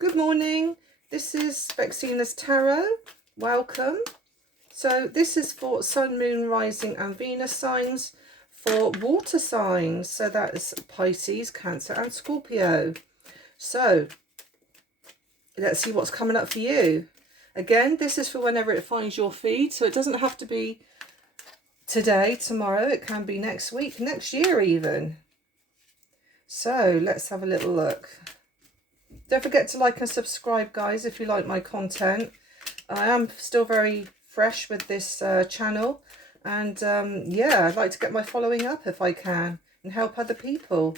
Good morning. This is Bexina's Tarot. Welcome. So this is for Sun, Moon, Rising and Venus signs for water signs. So that is Pisces, Cancer and Scorpio. So let's see what's coming up for you. Again, this is for whenever it finds your feed. So it doesn't have to be today, tomorrow. It can be next week, next year even. So let's have a little look. Don't forget to like and subscribe, guys, if you like my content. I am still very fresh with this channel. And yeah, I'd like to get my following up if I can and help other people.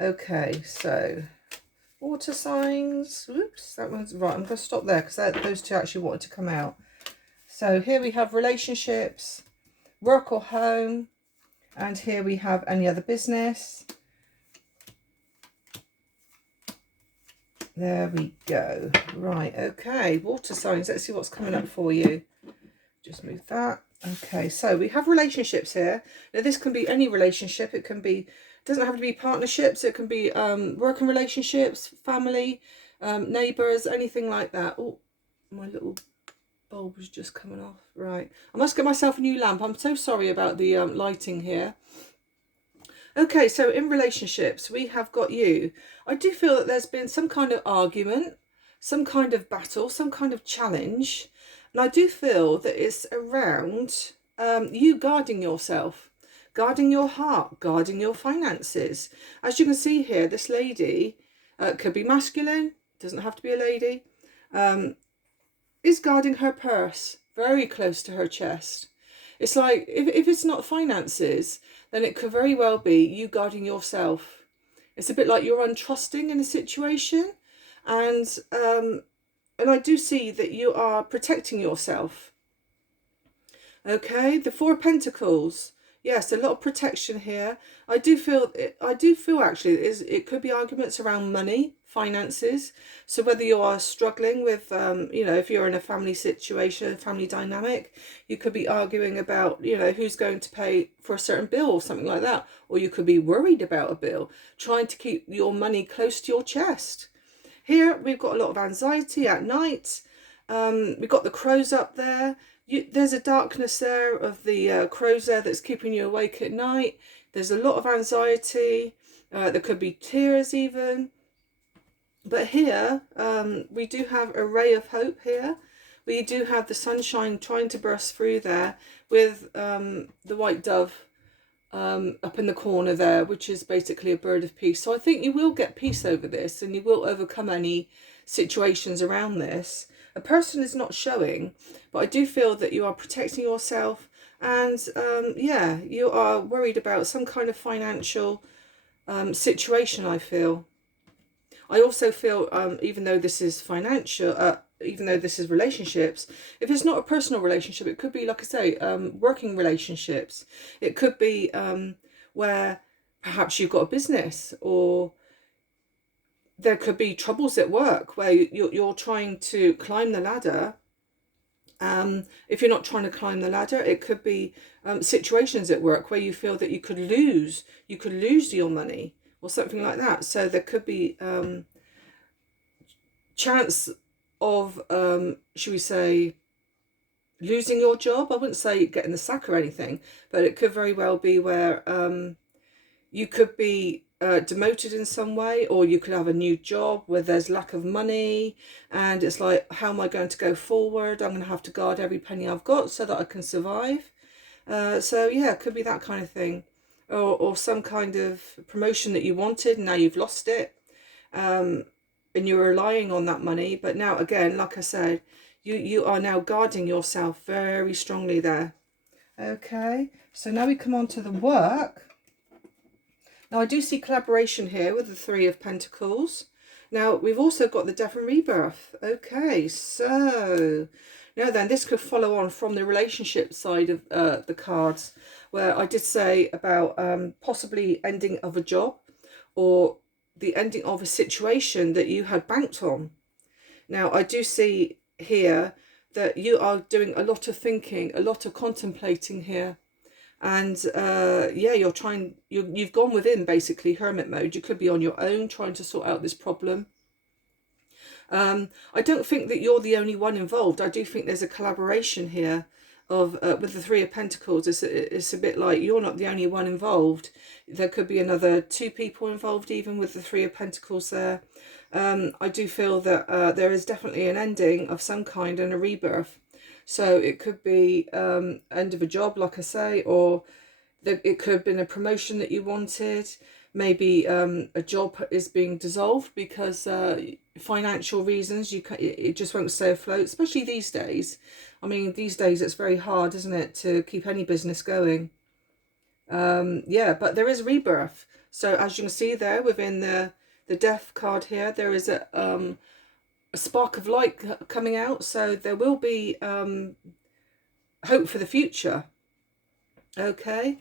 Okay, so water signs. Oops, that one's right. I'm going to stop there because those two actually wanted to come out. So here we have relationships, work or home. And here we have any other business. There we go. Right, okay. Water signs. Let's see what's coming up for you. Just move that. Okay, so we have relationships here. Now, this can be any relationship. It can be, doesn't have to be partnerships. It can be working relationships, family, neighbours, anything like that. Oh, my little bulb was just coming off. Right. I must get myself a new lamp. I'm so sorry about the lighting here. Okay, so in relationships, we have got you. I do feel that there's been some kind of argument, some kind of battle, some kind of challenge. And I do feel that it's around you guarding yourself, guarding your heart, guarding your finances. As you can see here, this lady could be masculine, doesn't have to be a lady, is guarding her purse very close to her chest. It's like, if it's not finances, then it could very well be you guarding yourself. It's a bit like you're untrusting in a situation. And I do see that you are protecting yourself. Okay, the Four of Pentacles. Yes, a lot of protection here. I do feel actually it could be arguments around money, finances. So whether you are struggling with, you know, if you're in a family situation, a family dynamic, you could be arguing about, you know, who's going to pay for a certain bill or something like that. Or you could be worried about a bill, trying to keep your money close to your chest. Here we've got a lot of anxiety at night. We've got the crows up there. There's a darkness there of the crows there that's keeping you awake at night. There's a lot of anxiety. There could be tears even. But here, we do have a ray of hope here. We do have the sunshine trying to burst through there with the white dove up in the corner there, which is basically a bird of peace. So I think you will get peace over this and you will overcome any situations around this. A person is not showing, but I do feel that you are protecting yourself and yeah, you are worried about some kind of financial situation, I feel. I also feel, even though this is financial, even though this is relationships, if it's not a personal relationship, it could be, like I say, working relationships. It could be where perhaps you've got a business, or there could be troubles at work where you're trying to climb the ladder. If you're not trying to climb the ladder, it could be situations at work where you feel that you could lose your money or something like that. So there could be chance of, should we say, losing your job. I wouldn't say getting the sack or anything, but it could very well be where you could be demoted in some way, or you could have a new job where there's lack of money and it's like, how am I going to go forward? I'm going to have to guard every penny I've got so that I can survive. So yeah, it could be that kind of thing, or some kind of promotion that you wanted and now you've lost it, and you're relying on that money. But now again, like I said, you are now guarding yourself very strongly there. Okay, so now we come on to the work. Now I do see collaboration here with the Three of Pentacles. Now we've also got the Death and Rebirth. Okay, so now then, this could follow on from the relationship side of the cards, where I did say about possibly ending of a job or the ending of a situation that you had banked on. Now I do see here that you are doing a lot of thinking, a lot of contemplating here. And yeah, you've gone within, basically hermit mode. You could be on your own trying to sort out this problem. I don't think that you're the only one involved. I do think there's a collaboration here of with the Three of Pentacles. It's a bit like you're not the only one involved. There could be another 2 people involved, even with the Three of Pentacles there. I do feel that there is definitely an ending of some kind and a rebirth. So it could be end of a job, like I say, or it could have been a promotion that you wanted. Maybe a job is being dissolved because financial reasons. It just won't stay afloat, especially these days. I mean, these days it's very hard, isn't it, to keep any business going. Yeah, but there is rebirth. So as you can see there within the death card here, there is a spark of light coming out. So there will be hope for the future. Okay.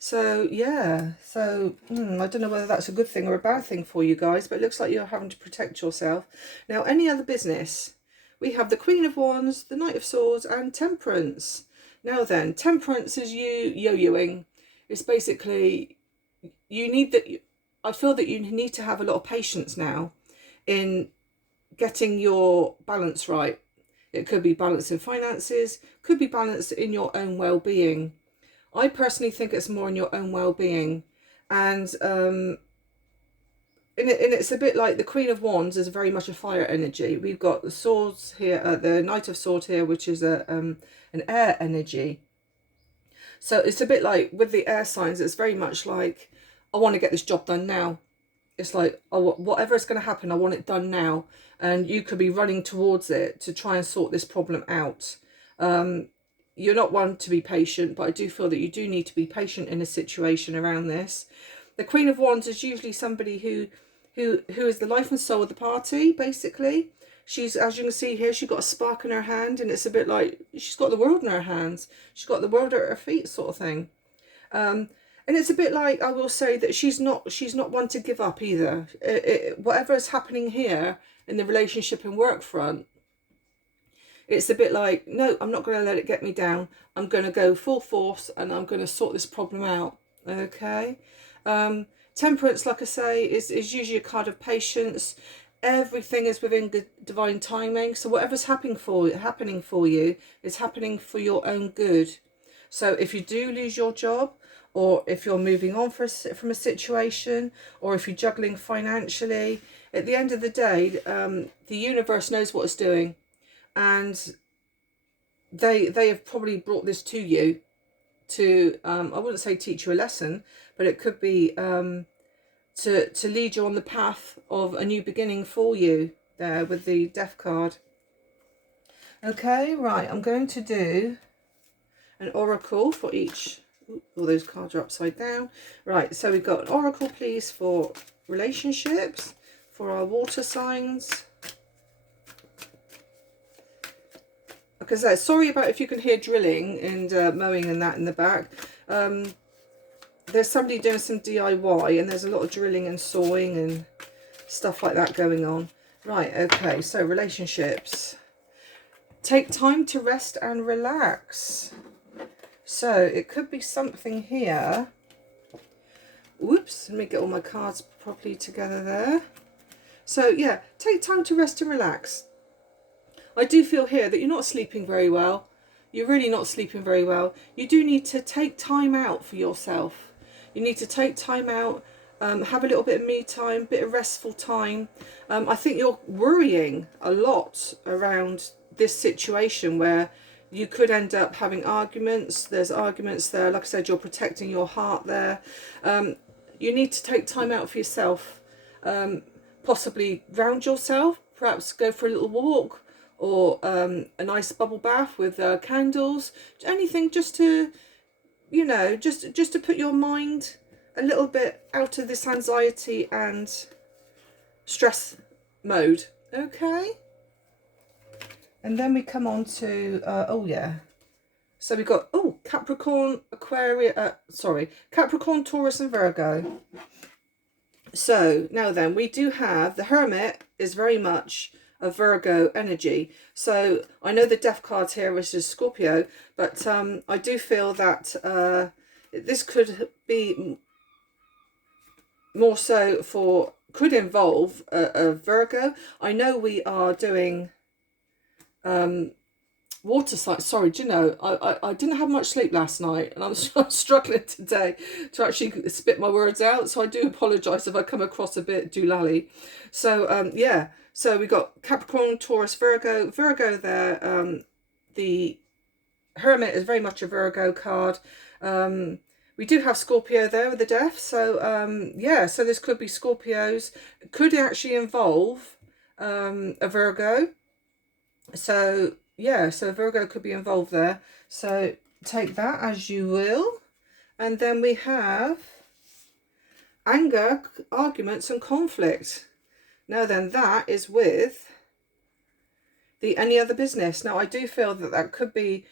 So, yeah, so I don't know whether that's a good thing or a bad thing for you guys, but it looks like you're having to protect yourself. Now, any other business? We have the Queen of Wands, the Knight of Swords, and Temperance. Now then, Temperance is you yo-yoing. It's basically, I feel that you need to have a lot of patience now in getting your balance right. It could be balance in finances, could be balance in your own well-being. I personally think it's more in your own well-being, and it's a bit like the Queen of Wands is very much a fire energy. We've got the swords here, the Knight of Swords here, which is an air energy. So it's a bit like with the air signs, it's very much like, I want to get this job done now. It's like, oh, whatever is going to happen, I want it done now. And you could be running towards it to try and sort this problem out. You're not one to be patient, but I do feel that you do need to be patient in a situation around this. The Queen of Wands is usually somebody who is the life and soul of the party, basically. She's, as you can see here, she's got a spark in her hand, and it's a bit like she's got the world in her hands. She's got the world at her feet, sort of thing. And it's a bit like, I will say that she's not one to give up either. Whatever is happening here in the relationship and work front, it's a bit like, no, I'm not going to let it get me down. I'm going to go full force and I'm going to sort this problem out. Okay. Temperance, like I say, is usually a card of patience. Everything is within divine timing. So whatever's happening for you is happening for your own good. So if you do lose your job, or if you're moving on from a situation, or if you're juggling financially, at the end of the day, the universe knows what it's doing. And they have probably brought this to you to, I wouldn't say teach you a lesson, but it could be to lead you on the path of a new beginning for you there with the Death card. Okay, right, I'm going to do an oracle for each. Ooh, all those cards are upside down. Right, so we've got an oracle, please, for relationships, for our water signs. Because sorry about if you can hear drilling and mowing and that in the back. There's somebody doing some DIY and there's a lot of drilling and sawing and stuff like that going on. Right, okay, so relationships. Take time to rest and relax. So it could be something here. Whoops, let me get all my cards properly together there. So yeah, take time to rest and relax. I do feel here that you're not sleeping very well. You're really not sleeping very well. You do need to take time out for yourself. You need to take time out, have a little bit of me time, bit of restful time. I think you're worrying a lot around this situation where you could end up having arguments. There's arguments there. Like I said, you're protecting your heart there. You need to take time out for yourself. Possibly ground yourself. Perhaps go for a little walk. Or a nice bubble bath with candles, anything just to, you know, just to put your mind a little bit out of this anxiety and stress mode. Okay. And then we come on to, oh yeah. So we've got, oh, Capricorn, Capricorn, Taurus and Virgo. So now then, we do have, the Hermit is very much a Virgo energy. So I know the Death card here is Scorpio, but I do feel that this could be more so for could involve a Virgo. I know we are doing water signs. Sorry, do you know, I didn't have much sleep last night, and I'm struggling today to actually spit my words out. So I do apologise if I come across a bit doolally. So yeah, so we got Capricorn, Taurus, Virgo. Virgo there. The Hermit is very much a Virgo card. We do have Scorpio there with the Death. So yeah, so this could be Scorpios. It could actually involve a Virgo. So yeah, so Virgo could be involved there. So take that as you will. And then we have anger, arguments and conflict. Now then, that is with the any other business. Now I do feel that that could be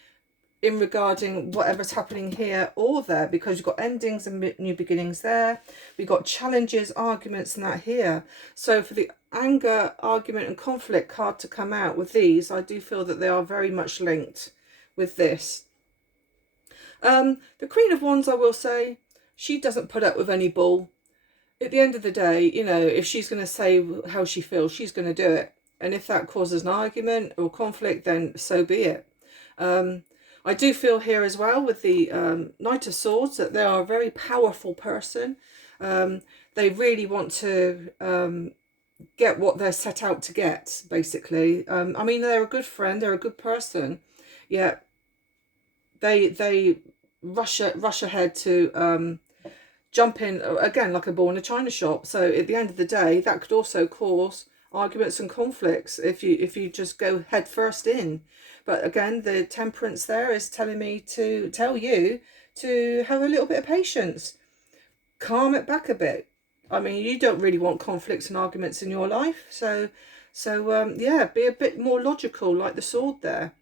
in regarding whatever's happening here or there, because you've got endings and new beginnings there. We've got challenges, arguments and that here. So for the anger, argument and conflict card to come out with these, I do feel that they are very much linked with this. The Queen of Wands, I will say, she doesn't put up with any bull. At the end of the day, you know, if she's going to say how she feels, she's going to do it. And if that causes an argument or conflict, then so be it. I do feel here as well with the Knight of Swords that they are a very powerful person. They really want to get what they're set out to get, basically. I mean, they're a good friend, they're a good person, yet they rush ahead to jump in, again, like a bull in a china shop. So at the end of the day, that could also cause arguments and conflicts if you just go head first in. But again, the Temperance there is telling me to tell you to have a little bit of patience. Calm it back a bit. I mean, you don't really want conflicts and arguments in your life. So yeah, be a bit more logical, like the Sword there.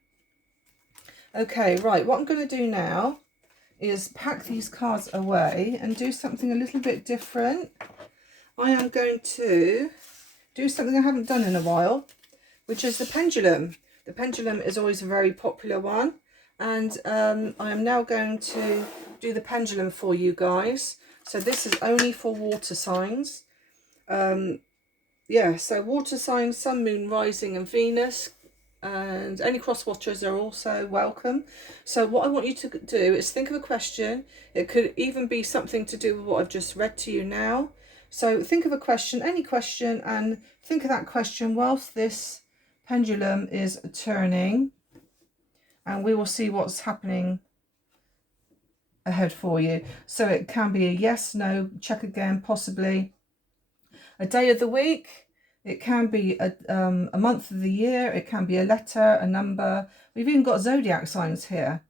Okay, right. What I'm going to do now is pack these cards away and do something a little bit different. I am going to do something I haven't done in a while, which is the Pendulum. The Pendulum is always a very popular one, and I am now going to do the Pendulum for you guys. So this is only for water signs. Yeah, so water signs, Sun, Moon, Rising and Venus, and any cross watchers are also welcome. So what I want you to do is think of a question. It could even be something to do with what I've just read to you now. So think of a question, any question, and think of that question whilst this pendulum is turning, and we will see what's happening ahead for you. So it can be a yes, no, check again, possibly a day of the week. It can be a month of the year. It can be a letter, a number. We've even got zodiac signs here.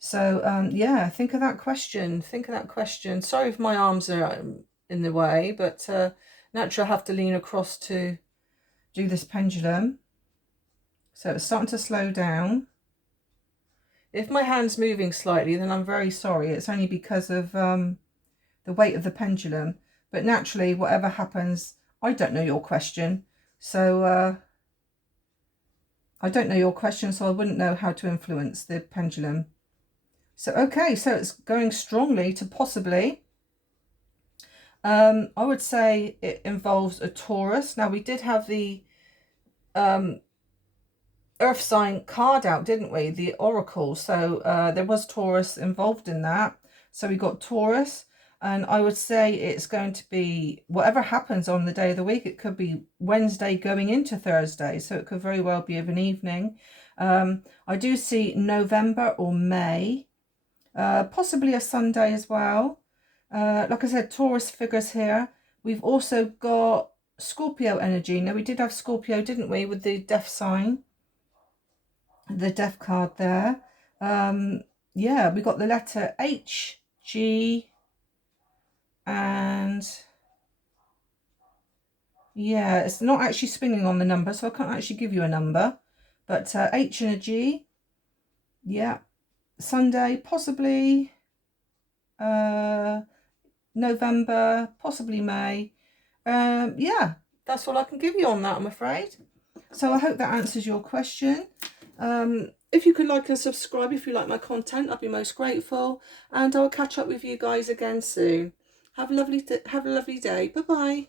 So yeah, think of that question. Think of that question. Sorry if my arms are in the way, but naturally I have to lean across to do this pendulum. So it's starting to slow down. If my hand's moving slightly, then I'm very sorry. It's only because of the weight of the pendulum. But naturally, whatever happens, I don't know your question. So I don't know your question, so I wouldn't know how to influence the pendulum. So, okay, so it's going strongly to possibly. I would say it involves a Taurus. Now, we did have the Earth sign card out, didn't we? The Oracle. So there was Taurus involved in that. So we got Taurus. And I would say it's going to be whatever happens on the day of the week. It could be Wednesday going into Thursday. So it could very well be of an evening. I do see November or May. Possibly a Sunday as well. Like I said, Taurus figures here. We've also got Scorpio energy. Now, we did have Scorpio, didn't we, with the death sign. The death card there. Yeah, we got the letter H, G, and yeah, it's not actually spinning on the number, so I can't actually give you a number. But H and a G. Yeah. Sunday, possibly November, possibly May. Yeah, that's all I can give you on that, I'm afraid. So I hope that answers your question. If you could like and subscribe if you like my content, I'd be most grateful. And I'll catch up with you guys again soon. Have a lovely day. Bye-bye.